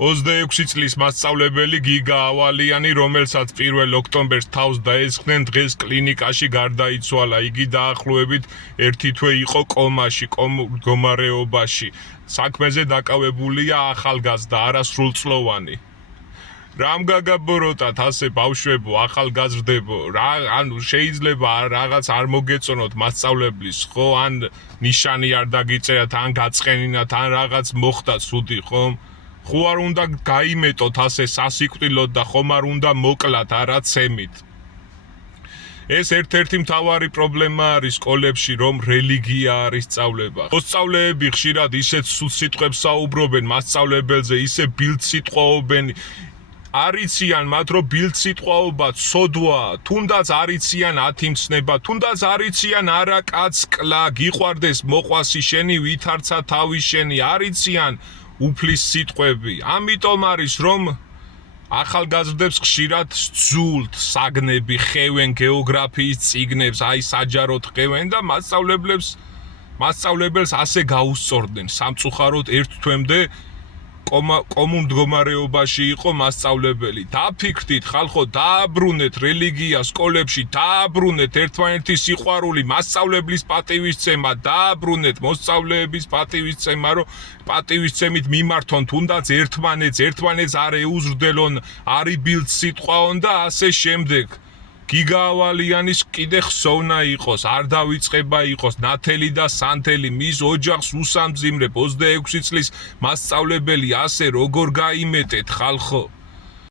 26 წლის მასწავლებელი გიგა ავალიანი, რომელსაც 1 ოქტომბერს თავს დაესხნენ, დღეს კლინიკაში გარდაიცვალა. იგი დაახლოებით 1 თვე იყო კომაში, მდგომარეობაში. საქმეზე დაკავებულია ახალგაზრდა, არასრულწლოვანი. რამ გაგაბოროტათ ასე ბავშვებო, ახალგაზრდებო, ანუ შეიძლება რაღაც არ მოგეწონოთ მასწავლებლის, ხო, ან ნიშანი არ დაგიწერათ, ან გაწყენინათ, ან რაღაც მოხდათ ცუდი, ხო? ხო არ უნდა გაიმეტოთ ასე სასიკვდილოდ და ხომ არ უნდა მოკლათ არაცემით. ეს ერთ-ერთი მთავარი პრობლემა არის სკოლებში, რომ რელიგია არის სწავლება. მოსწავლეები ხშირად ისეთ სულ სიტყვებს საუბრობენ მასწავლებელზე, ისე ბილდსიტყვაობენ, არიციან მათ, რომ ბილდსიტყვაობა ცოდვა, თუნდაც არიციან ათიმცნება, თუნდაც არიციან არა კაცკლა, გიყვარდეს მოყვასი შენი, ვითარცა თავი შენი, არიციან უფლის სიტყვები. ამიტომ არის, რომ ახალგაზრდებს ხშირად სძულთ საგნები, ხევენ გეოგრაფიის წიგნებს, აი საჯაროდ ხევენ და მასწავლებელს ასე გაუსწორდნენ. სამწუხაროდ ერთ თვემდე მდგომარეობაში იყო მასწავლებელი. დაფიქრდით ხალხო, დააბრუნეთ რელიგია სკოლებში, დააბრუნეთ ერთმანეთის სიყვარული, მასწავლებლის პატივისცემა, დააბრუნეთ მოსწავლეების პატივისცემა, რომ პატივისცემით მიმართონ თუნდაც ერთმანეთს არ ეუზრდელონ, არ იბილდსიტყვაონ და ასე შემდეგ. გიგა ავალიანის კიდე ხსოვნა იყოს, არ დავიწყება იყოს, ნათელი და სანთელი, მის ოჯახს უსამძიმრებ, 26 წლის მასწავლებელი, ასე როგორ გაიმეტეთ ხალხო?